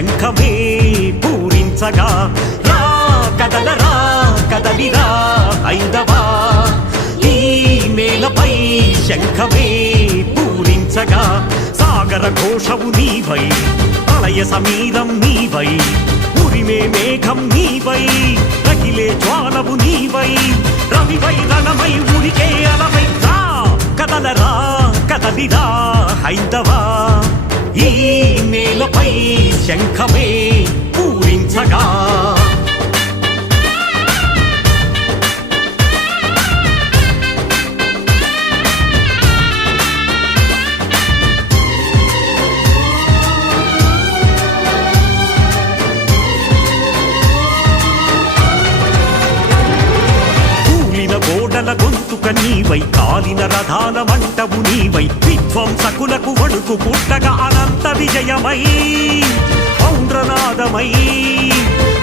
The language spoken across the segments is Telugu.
శంఖమే పూరించగా రా కదలరా కదలిరా హైందవా ఈ నేలపై శంఖమే పూరించగా సాగర ఘోషవు నీవై ప్రళయ సమీరం నీవై ఉరిమే మేఘం నీవై రగిలే జ్వాలవు నీవై రవివై రణమై ఉరికే అలవై రా కదలరా కదలిరా హైందవా ఈ నేలపై శంఖమే పూరించగా గోడల గొంతుక నీవై కాలిన రథాల మంటవు నీవై విధ్వంసకులకు వణుకు పుట్టగా అనంత విజయమై పౌండ్రనాదమై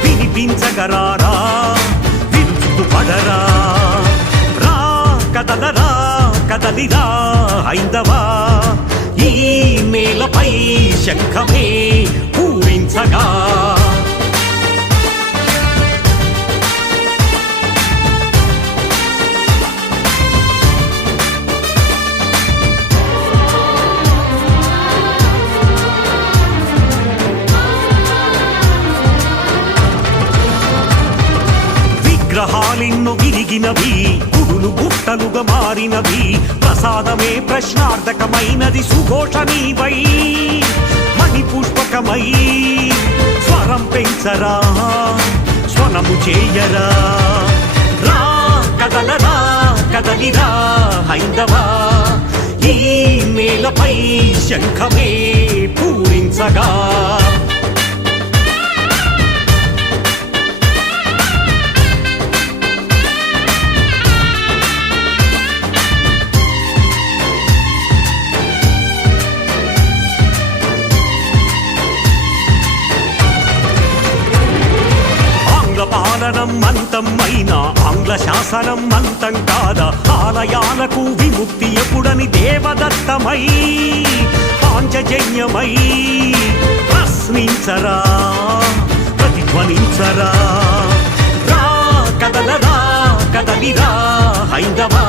వినిపించగరారా విరుచుకు పడరా రా కదలరా కదలిరా హైందవా ఈ నేలపై శంఖమే పూరించగా విగ్రహాలిన్ను విరిగినవి గుడులు గుట్టలుగా మారినవి ప్రసాదమే ప్రశ్నార్థకమైనది సుఘోష నీవై మణిపుష్పకమై స్వరం పెంచరా స్వనము చేయరా రా కదలరా కదలిరా హైందవా ఈ నేలపై శంఖమే పూరించగా పాలనం అంతం అయినా ఆంగ్ల శాసనం అంతం కాదా ఆలయాలకు విముక్తి ఎప్పుడని దేవదత్తమై పాంచజన్యమై ప్రశ్నించరా ప్రతిధ్వనించరా రా కదలరా కదలిరా హైందవా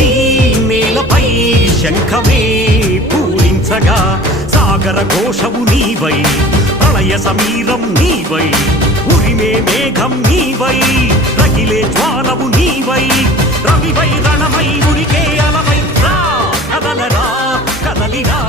ఈ నేలపై శంఖమే పూరించగా సాగర ఘోషవు నీవై ప్రళయ సమీరం నీవై ఉరిమే మేఘం నీవై రగిలే జ్వాలవు నీవై రవివై రణమై ఉరికే అలవై రా కదలరా కదలిరా